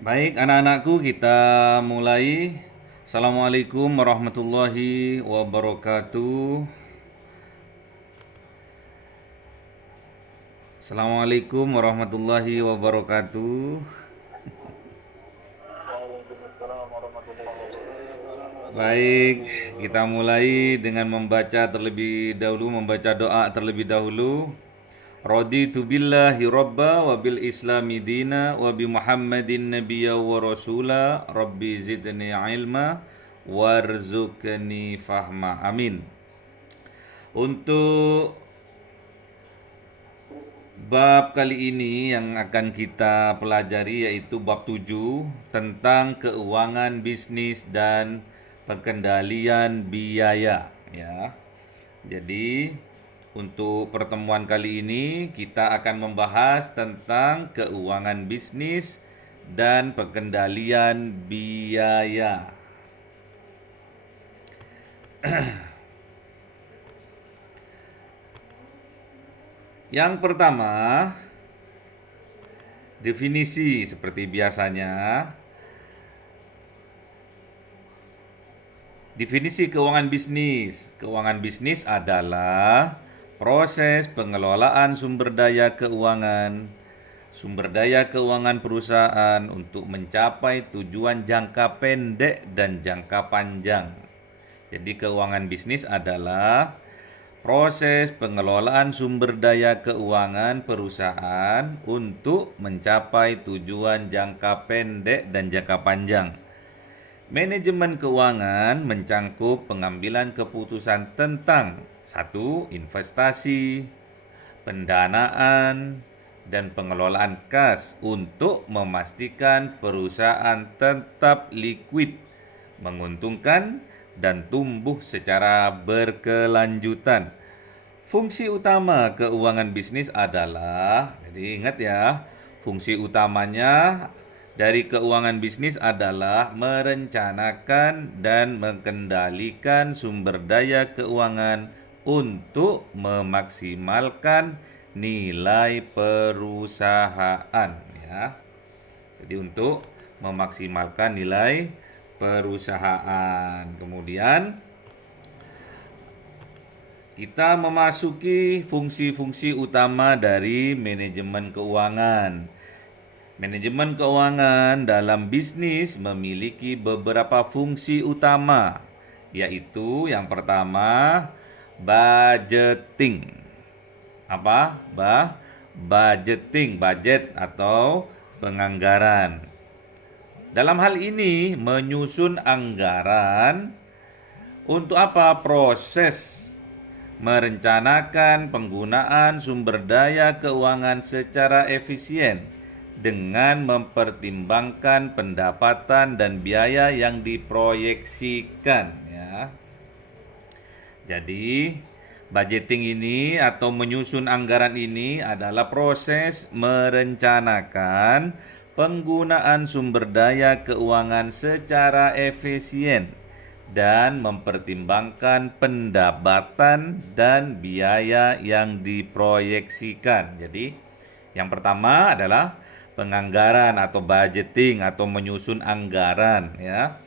Baik, anak-anakku, kita mulai. Assalamualaikum warahmatullahi wabarakatuh. Assalamualaikum warahmatullahi wabarakatuh. Waalaikumsalam warahmatullahi wabarakatuh. Baik, kita mulai dengan membaca doa terlebih dahulu. Raditu billahi robba wa bil islami dina wa bi Muhammadin nabiyya wa rasula rabbi zidni ilma warzuqni fahma. Amin. Untuk bab kali ini yang akan kita pelajari yaitu bab 7 tentang keuangan bisnis dan pengendalian biaya ya. Jadi untuk pertemuan kali ini kita akan membahas tentang keuangan bisnis dan pengendalian biaya. Yang pertama, definisi seperti biasanya. Definisi keuangan bisnis. Keuangan bisnis adalah proses pengelolaan sumber daya keuangan perusahaan untuk mencapai tujuan jangka pendek dan jangka panjang. Jadi keuangan bisnis adalah proses pengelolaan sumber daya keuangan perusahaan untuk mencapai tujuan jangka pendek dan jangka panjang. Manajemen keuangan mencangkup pengambilan keputusan tentang satu, investasi, pendanaan, dan pengelolaan kas untuk memastikan perusahaan tetap likuid, menguntungkan, dan tumbuh secara berkelanjutan. Fungsi utama keuangan bisnis adalah, jadi ingat ya, fungsi utamanya dari keuangan bisnis adalah merencanakan dan mengendalikan sumber daya keuangan untuk memaksimalkan nilai perusahaan ya. Jadi untuk memaksimalkan nilai perusahaan. Kemudian kita memasuki fungsi-fungsi utama dari manajemen keuangan. Manajemen keuangan dalam bisnis memiliki beberapa fungsi utama, yaitu yang pertama, budgeting. Apa? Budgeting, budget atau penganggaran. Dalam hal ini, menyusun anggaran untuk apa? Proses merencanakan penggunaan sumber daya keuangan secara efisien dengan mempertimbangkan pendapatan dan biaya yang diproyeksikan ya. Jadi, budgeting ini atau menyusun anggaran ini adalah proses merencanakan penggunaan sumber daya keuangan secara efisien dan mempertimbangkan pendapatan dan biaya yang diproyeksikan. Jadi, yang pertama adalah penganggaran atau budgeting atau menyusun anggaran ya.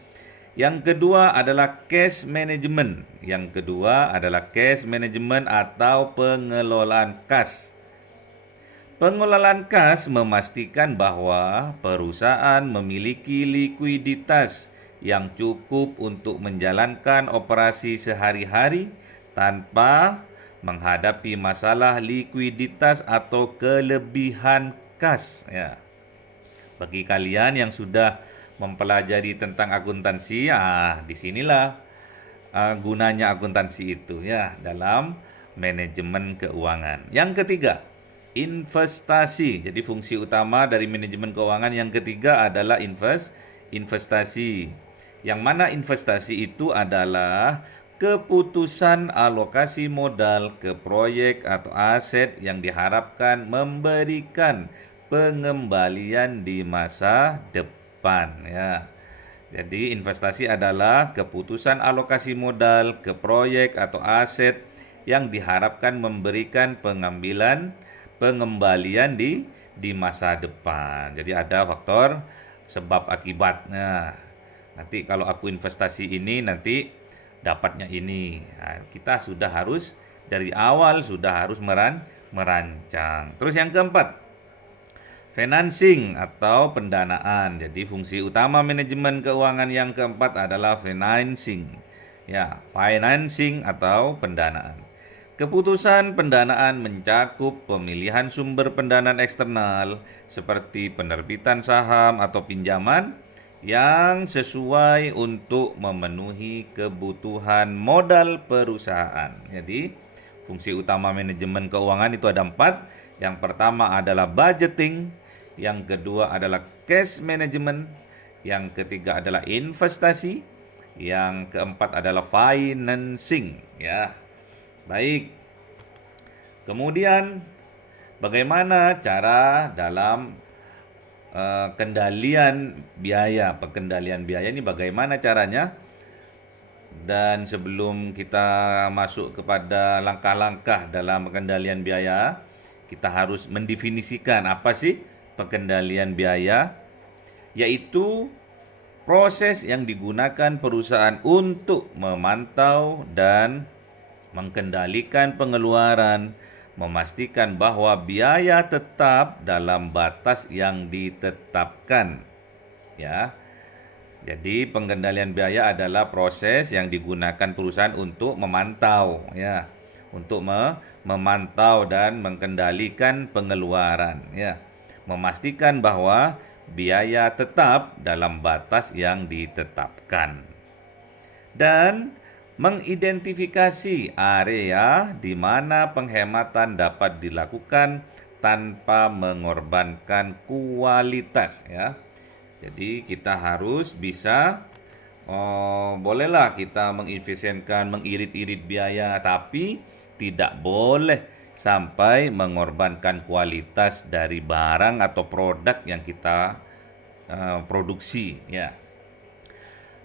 Yang kedua adalah cash management. Atau pengelolaan kas. Pengelolaan kas memastikan bahwa perusahaan memiliki likuiditas yang cukup untuk menjalankan operasi sehari-hari tanpa menghadapi masalah likuiditas atau kelebihan kas ya. Bagi kalian yang sudah mempelajari tentang akuntansi, disinilah gunanya akuntansi itu ya dalam manajemen keuangan. Yang ketiga, investasi. Jadi fungsi utama dari manajemen keuangan yang ketiga adalah investasi. Yang mana investasi itu adalah keputusan alokasi modal ke proyek atau aset yang diharapkan memberikan pengembalian di masa depan ya. Jadi investasi adalah keputusan alokasi modal ke proyek atau aset yang diharapkan memberikan pengembalian di masa depan. Jadi ada faktor sebab akibatnya. Nanti kalau aku investasi ini nanti dapatnya ini. Nah, kita sudah harus dari awal sudah harus merancang. Terus yang keempat, financing atau pendanaan. Jadi fungsi utama manajemen keuangan yang keempat adalah financing. Ya, financing atau pendanaan. Keputusan pendanaan mencakup pemilihan sumber pendanaan eksternal seperti penerbitan saham atau pinjaman yang sesuai untuk memenuhi kebutuhan modal perusahaan. Jadi, fungsi utama manajemen keuangan itu ada 4. Yang pertama adalah budgeting, yang kedua adalah cash management, yang ketiga adalah investasi, yang keempat adalah financing. Ya, baik. Kemudian, bagaimana cara dalam kendalian biaya? Pengendalian biaya ini bagaimana caranya? Dan sebelum kita masuk kepada langkah-langkah dalam pengendalian biaya, kita harus mendefinisikan apa sih pengendalian biaya, yaitu proses yang digunakan perusahaan untuk memantau dan mengendalikan pengeluaran, memastikan bahwa biaya tetap dalam batas yang ditetapkan. Ya. Jadi pengendalian biaya adalah proses yang digunakan perusahaan untuk memantau, ya, untuk memantau dan mengendalikan pengeluaran, ya, memastikan bahwa biaya tetap dalam batas yang ditetapkan, dan mengidentifikasi area di mana penghematan dapat dilakukan tanpa mengorbankan kualitas, ya. Jadi kita harus bisa, bolehlah kita mengefisienkan, mengirit-irit biaya, tapi tidak boleh sampai mengorbankan kualitas dari barang atau produk yang kita produksi. Ya.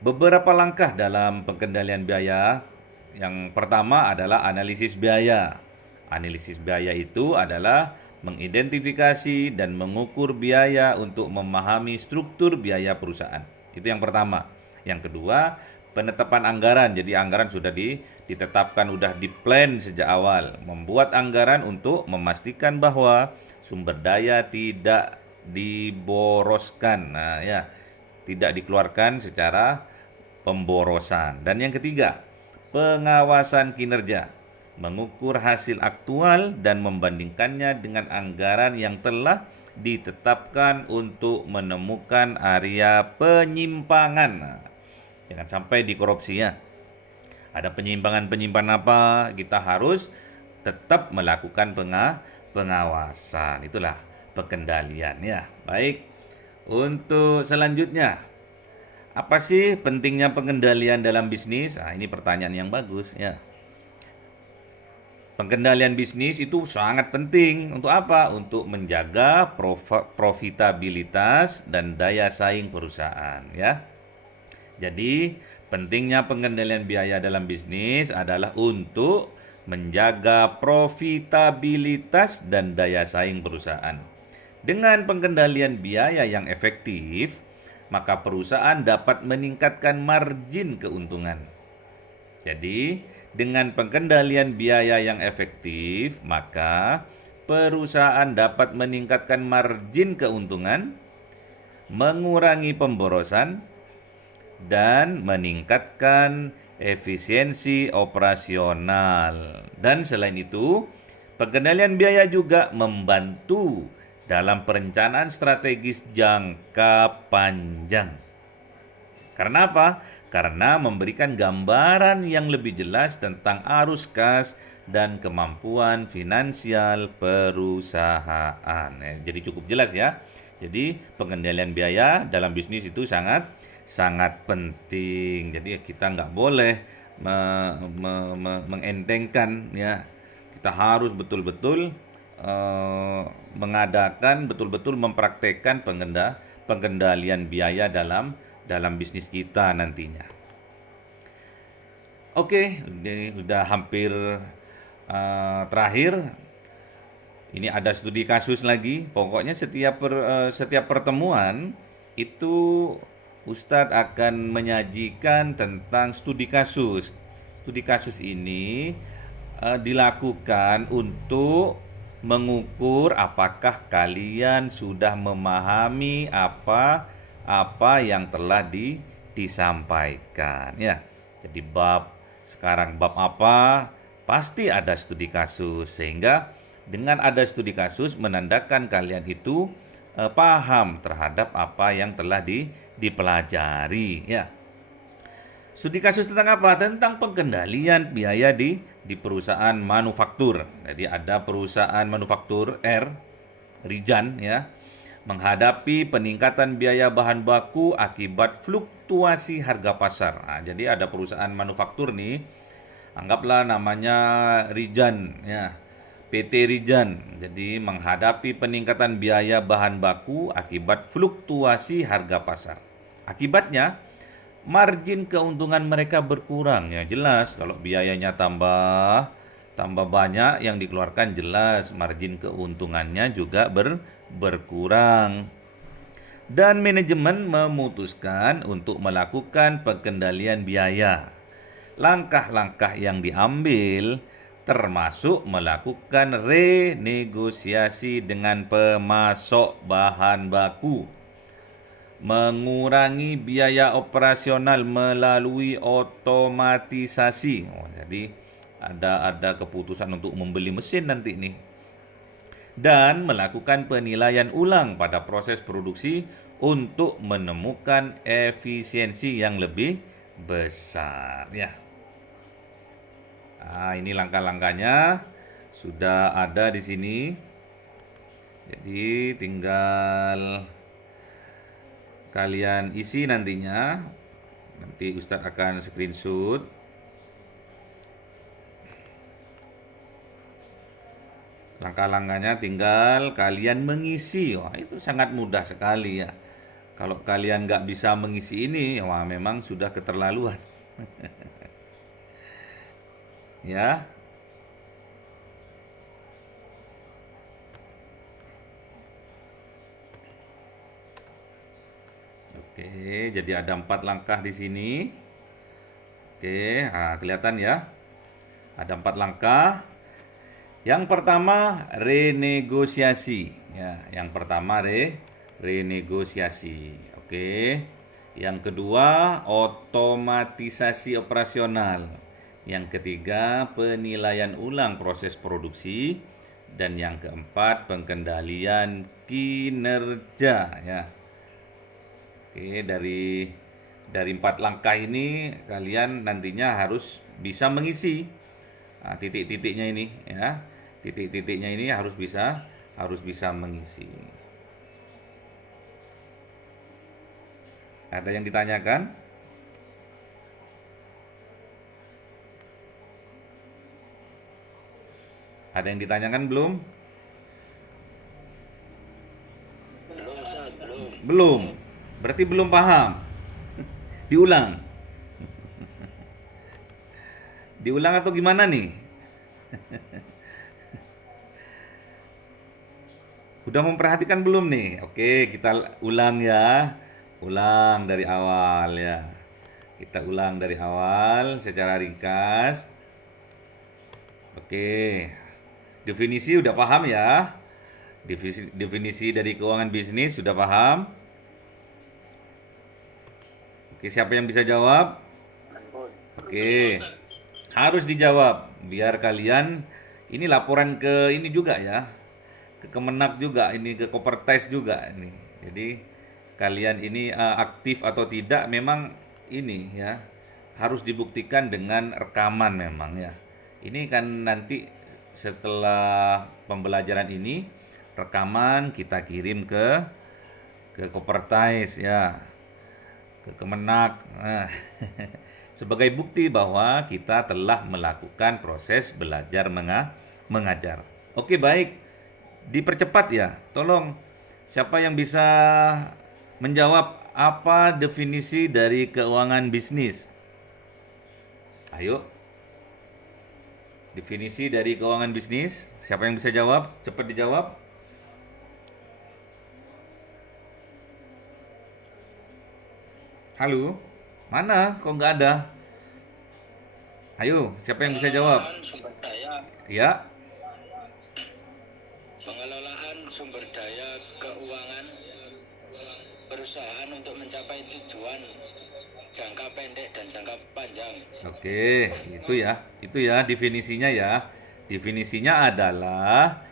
Beberapa langkah dalam pengendalian biaya. Yang pertama adalah analisis biaya. Analisis biaya itu adalah mengidentifikasi dan mengukur biaya untuk memahami struktur biaya perusahaan. Itu yang pertama. Yang kedua, penetapan anggaran. Jadi anggaran sudah ditetapkan, sudah diplan sejak awal. Membuat anggaran untuk memastikan bahwa sumber daya tidak diboroskan. Nah, ya, tidak dikeluarkan secara pemborosan. Dan yang ketiga, pengawasan kinerja. Mengukur hasil aktual dan membandingkannya dengan anggaran yang telah ditetapkan untuk menemukan area penyimpangan. Nah, jangan sampai dikorupsi, ya. Ada penyimpangan-penyimpangan apa, kita harus tetap melakukan pengawasan. Itulah pengendalian, ya. Baik. Untuk selanjutnya, apa sih pentingnya pengendalian dalam bisnis? Nah, ini pertanyaan yang bagus, ya. Pengendalian bisnis itu sangat penting. Untuk apa? Untuk menjaga profitabilitas dan daya saing perusahaan, ya. Jadi, pentingnya pengendalian biaya dalam bisnis adalah untuk menjaga profitabilitas dan daya saing perusahaan. Dengan pengendalian biaya yang efektif, maka perusahaan dapat meningkatkan margin keuntungan. Jadi, dengan pengendalian biaya yang efektif, maka perusahaan dapat meningkatkan margin keuntungan, mengurangi pemborosan, dan meningkatkan efisiensi operasional. Dan selain itu, pengendalian biaya juga membantu dalam perencanaan strategis jangka panjang. Karena apa? Karena memberikan gambaran yang lebih jelas tentang arus kas dan kemampuan finansial perusahaan. Jadi cukup jelas, ya. Jadi pengendalian biaya dalam bisnis itu sangat penting. Jadi kita nggak boleh mengentengkan, ya. Kita harus betul-betul mengadakan, betul-betul mempraktekkan pengendalian biaya dalam bisnis kita nantinya. Oke, ini sudah hampir terakhir. Ini ada studi kasus lagi. Pokoknya setiap pertemuan itu Ustadz akan menyajikan tentang studi kasus. Studi kasus ini dilakukan untuk mengukur apakah kalian sudah memahami apa yang telah disampaikan ya. Jadi sekarang bab apa pasti ada studi kasus, sehingga dengan ada studi kasus menandakan kalian itu paham terhadap apa yang telah dipelajari ya. Studi kasus tentang apa? Tentang pengendalian biaya di perusahaan manufaktur. Jadi ada perusahaan manufaktur Rijan ya, menghadapi peningkatan biaya bahan baku akibat fluktuasi harga pasar. Nah, jadi ada perusahaan manufaktur nih, anggaplah namanya Rijan ya, PT Rijan. Jadi menghadapi peningkatan biaya bahan baku akibat fluktuasi harga pasar. Akibatnya margin keuntungan mereka berkurang ya. Jelas kalau biayanya tambah banyak yang dikeluarkan, jelas margin keuntungannya juga berkurang. Dan manajemen memutuskan untuk melakukan pengendalian biaya. Langkah-langkah yang diambil termasuk melakukan renegosiasi dengan pemasok bahan baku, mengurangi biaya operasional melalui otomatisasi. Jadi ada keputusan untuk membeli mesin nanti nih. Dan melakukan penilaian ulang pada proses produksi untuk menemukan efisiensi yang lebih besar ya. Nah, ini langkah-langkahnya sudah ada di sini. Jadi tinggal kalian isi nantinya. Nanti Ustadz akan screenshot. Langkah-langkahnya tinggal kalian mengisi. Wah, itu sangat mudah sekali ya. Kalau kalian nggak bisa mengisi ini, wah memang sudah keterlaluan. Ya. Oke, jadi ada 4 langkah di sini. Oke, nah, kelihatan ya. Ada 4 langkah. Yang pertama renegosiasi. Ya, yang pertama renegosiasi. Oke. Yang kedua otomatisasi operasional. Yang ketiga penilaian ulang proses produksi. Dan yang keempat pengendalian kinerja ya. Oke, dari 4 langkah ini kalian nantinya harus bisa mengisi titik-titiknya ini ya. Titik-titiknya ini harus bisa mengisi. Ada yang ditanyakan? Ada yang ditanyakan belum? Belum, Ustaz, belum. Belum. Berarti belum paham. Diulang. Diulang atau gimana nih? Udah memperhatikan belum nih? Oke, kita ulang ya. Ulang dari awal ya. Kita ulang dari awal secara ringkas. Oke. Definisi udah paham ya? Definisi dari keuangan bisnis sudah paham? Oke, siapa yang bisa jawab? Oke. Harus dijawab biar kalian ini laporan ke ini juga ya. Ke Kemenak juga, ini ke Kopertais juga ini. Jadi kalian ini aktif atau tidak memang ini ya harus dibuktikan dengan rekaman memang ya. Ini kan nanti setelah pembelajaran ini rekaman kita kirim ke Kopertais ya, ke Kemenak. Nah, sebagai bukti bahwa kita telah melakukan proses belajar mengajar. Oke, baik. Dipercepat ya. Tolong siapa yang bisa menjawab apa definisi dari keuangan bisnis? Ayo. Definisi dari keuangan bisnis, siapa yang bisa jawab? Cepat dijawab. Halo? Mana? Kok nggak ada? Ayo, siapa yang bisa jawab? Pengelolaan sumber daya, Ya, pengelolaan sumber daya keuangan perusahaan untuk mencapai tujuan jangka pendek dan jangka panjang. oke, itu ya definisinya ya. Definisinya adalah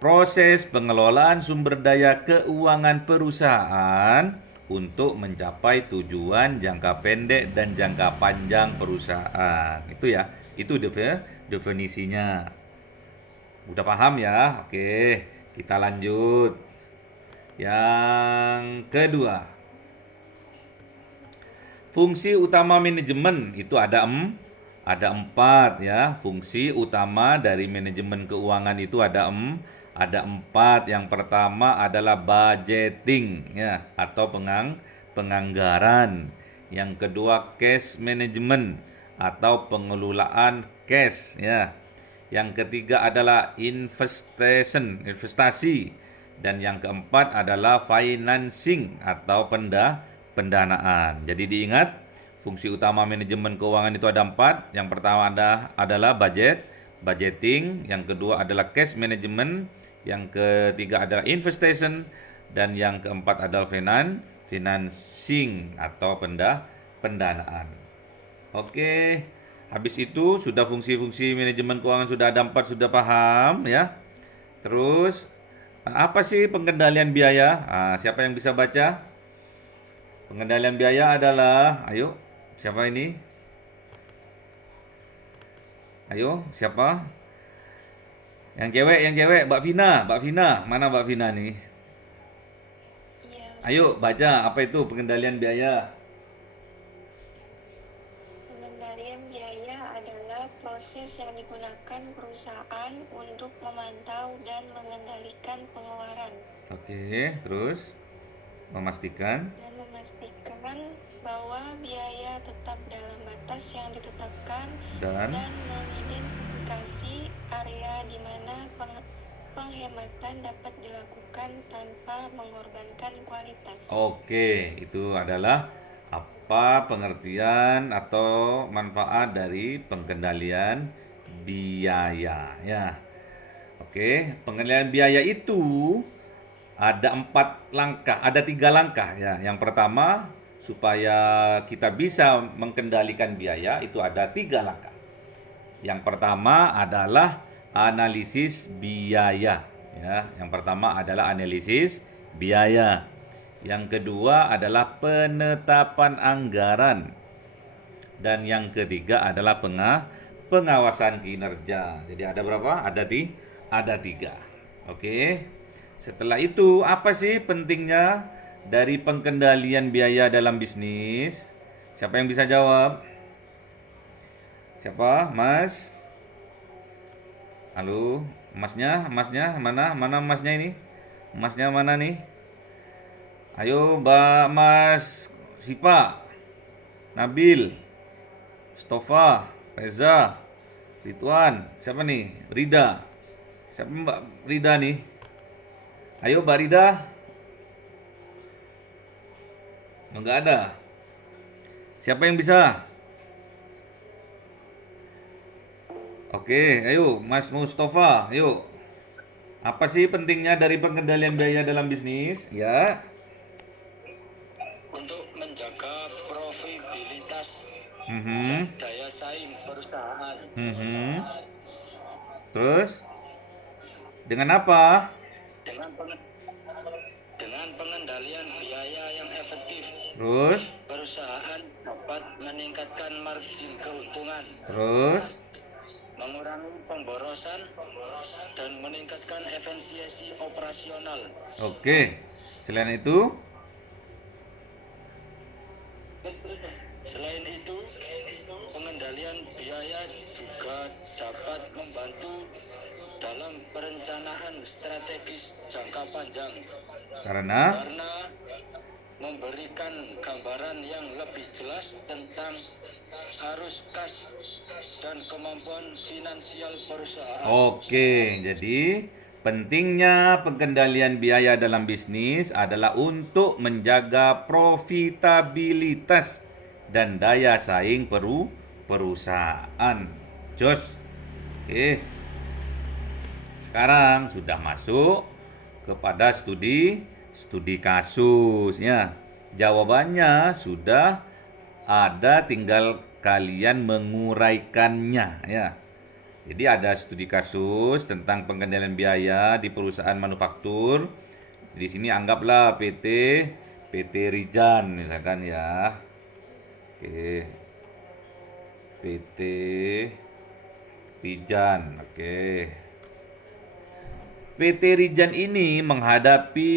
proses pengelolaan sumber daya keuangan perusahaan untuk mencapai tujuan jangka pendek dan jangka panjang perusahaan. Itu ya, itu definisinya. Udah paham ya? Oke, kita lanjut. Yang kedua, fungsi utama manajemen itu ada empat ya. Fungsi utama dari manajemen keuangan itu ada empat. Yang pertama adalah budgeting ya atau penganggaran. Yang kedua cash management atau pengelolaan cash ya. Yang ketiga adalah investasi. Dan yang keempat adalah financing atau pendanaan. Jadi diingat, fungsi utama manajemen keuangan itu ada empat. Yang pertama adalah budgeting. Yang kedua adalah cash management. Yang ketiga adalah investment. Dan yang keempat adalah financing atau pendanaan. Oke, habis itu sudah fungsi-fungsi manajemen keuangan sudah ada empat, sudah paham ya. Terus apa sih pengendalian biaya? Siapa yang bisa baca? Pengendalian biaya adalah, ayo, siapa ini? Ayo, siapa? Yang cewek, Mbak Vina, mana Mbak Vina nih? Iya, Ayo baca apa itu pengendalian biaya? pengendalian biaya adalah proses yang digunakan perusahaan untuk memantau dan mengendalikan pengeluaran Oke, terus memastikan. dan memastikan bahwa biaya tetap dalam batas yang ditetapkan Dan dan mengidentifikasi area di mana penghematan dapat dilakukan tanpa mengorbankan kualitas. oke, itu adalah apa pengertian atau manfaat dari pengendalian biaya ya. Oke, pengendalian biaya itu ada tiga langkah ya. Yang pertama, supaya kita bisa mengendalikan biaya itu ada tiga langkah. Yang pertama adalah analisis biaya ya. Yang pertama adalah analisis biaya. Yang kedua adalah penetapan anggaran. Dan yang ketiga adalah pengawasan kinerja. Jadi ada berapa? Ada tiga. Oke. Setelah itu apa sih pentingnya dari pengendalian biaya dalam bisnis? Siapa yang bisa jawab? Siapa? Mas? Halo, emasnya mana? Mana emasnya ini? Emasnya mana nih? Ayo, Mbak Mas Sipa, Nabil, Stofa, Reza, Ridwan, siapa nih? Rida. Siapa Mbak Rida nih? Ayo Mbak Rida. Enggak ada. Siapa yang bisa? Oke, ayo Mas Mustafa, ayo. Apa sih pentingnya dari pengendalian biaya dalam bisnis? Ya. Untuk menjaga profitabilitas Mhm. daya saing perusahaan Mhm. Terus dengan apa? dengan dengan pengendalian biaya yang efektif, Terus, perusahaan dapat meningkatkan margin keuntungan, terus. mengurangi pemborosan, dan meningkatkan efisiensi operasional. Oke. Selain itu, Selain itu, pengendalian biaya juga dapat membantu dalam perencanaan strategis jangka panjang karena karena memberikan gambaran yang lebih jelas tentang arus kas dan kemampuan finansial perusahaan. oke, jadi Pentingnya pengendalian biaya dalam bisnis adalah untuk menjaga profitabilitas dan daya saing perusahaan. Jos. Oke. Sekarang sudah masuk kepada studi kasus ya. Jawabannya sudah ada, tinggal kalian menguraikannya ya. Jadi ada studi kasus tentang pengendalian biaya di perusahaan manufaktur. Di sini anggaplah PT Rijan misalkan ya. Oke. PT Rijan. Oke. PT Rijan ini menghadapi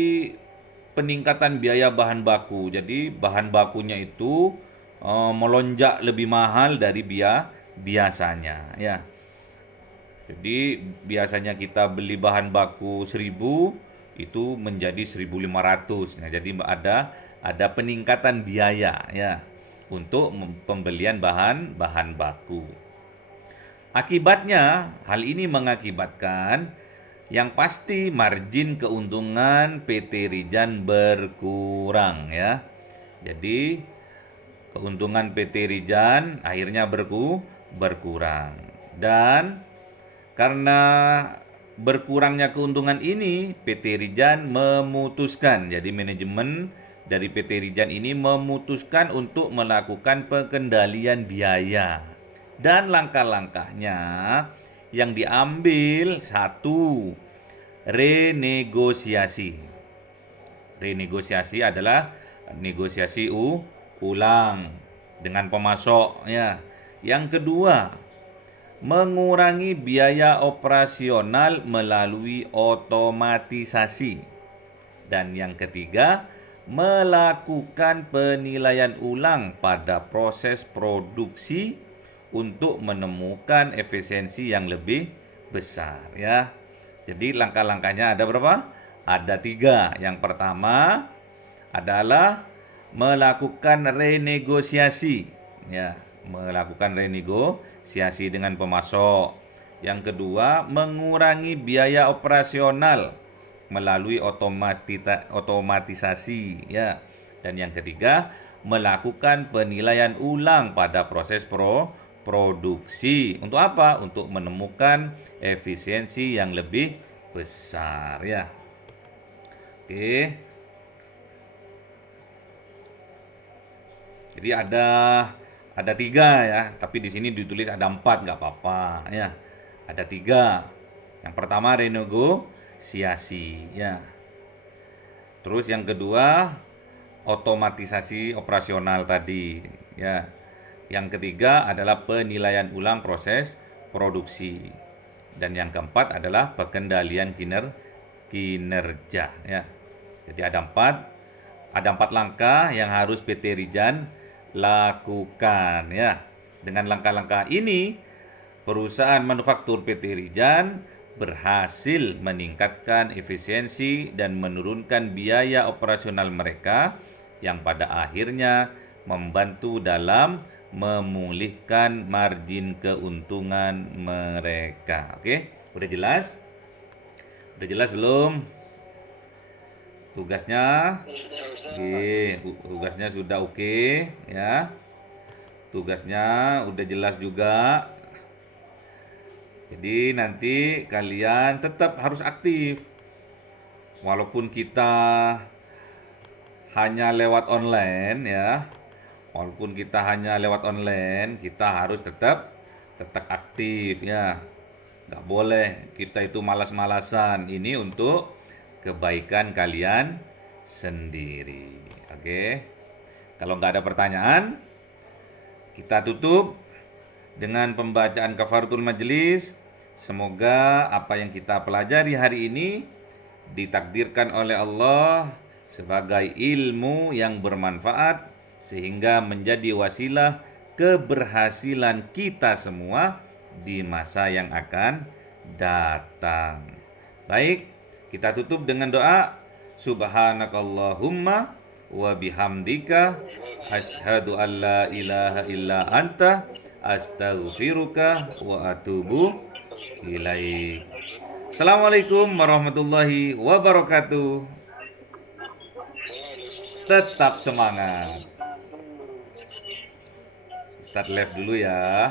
peningkatan biaya bahan baku. Jadi bahan bakunya itu melonjak lebih mahal dari biasanya ya. Jadi biasanya kita beli bahan baku 1.000 itu menjadi 1.500. Nah, jadi ada peningkatan biaya ya untuk pembelian bahan baku. Akibatnya, hal ini mengakibatkan yang pasti margin keuntungan PT Rijan berkurang ya. Jadi keuntungan PT Rijan akhirnya berkurang. Dan karena berkurangnya keuntungan ini, PT Rijan memutuskan, jadi manajemen dari PT Rijan ini memutuskan untuk melakukan pengendalian biaya. Dan langkah-langkahnya yang diambil, satu, renegosiasi. Renegosiasi adalah negosiasi ulang dengan pemasok ya. Yang kedua, mengurangi biaya operasional melalui otomatisasi. Dan yang ketiga, melakukan penilaian ulang pada proses produksi untuk menemukan efisiensi yang lebih besar ya. Jadi langkah-langkahnya ada berapa? Ada 3. Yang pertama adalah melakukan renegosiasi ya, melakukan renegosiasi dengan pemasok. Yang kedua, mengurangi biaya operasional melalui otomatisasi ya. Dan yang ketiga, melakukan penilaian ulang pada proses produksi. Untuk apa? Untuk menemukan efisiensi yang lebih besar ya. Oke. Jadi ada 3 ya, tapi di sini ditulis ada 4, nggak apa-apa ya. Ada 3. Yang pertama renegosiasi ya. Terus yang kedua otomatisasi operasional tadi ya. Yang ketiga adalah penilaian ulang proses produksi. Dan yang keempat adalah pengendalian kinerja ya. Jadi ada 4 langkah yang harus PT Rijan lakukan ya. Dengan langkah-langkah ini, perusahaan manufaktur PT Rijan berhasil meningkatkan efisiensi dan menurunkan biaya operasional mereka yang pada akhirnya membantu dalam memulihkan margin keuntungan mereka. Oke, udah jelas? Udah jelas belum? Tugasnya? Oke, tugasnya sudah oke ya. Tugasnya udah jelas juga. Jadi nanti kalian tetap harus aktif. Walaupun kita hanya lewat online ya. Walaupun kita hanya lewat online, kita harus tetap aktif ya. Nggak boleh kita itu malas-malasan. Ini untuk kebaikan kalian sendiri. Oke. Kalau nggak ada pertanyaan, kita tutup dengan pembacaan kafaratul majelis. Semoga apa yang kita pelajari hari ini ditakdirkan oleh Allah sebagai ilmu yang bermanfaat sehingga menjadi wasilah keberhasilan kita semua di masa yang akan datang. Baik, kita tutup dengan doa. Subhanakallahumma wa bihamdika asyhadu an la ilaha illa anta astaghfiruka wa atubu ilaik. Assalamualaikum warahmatullahi wabarakatuh. Tetap semangat. Start live dulu ya.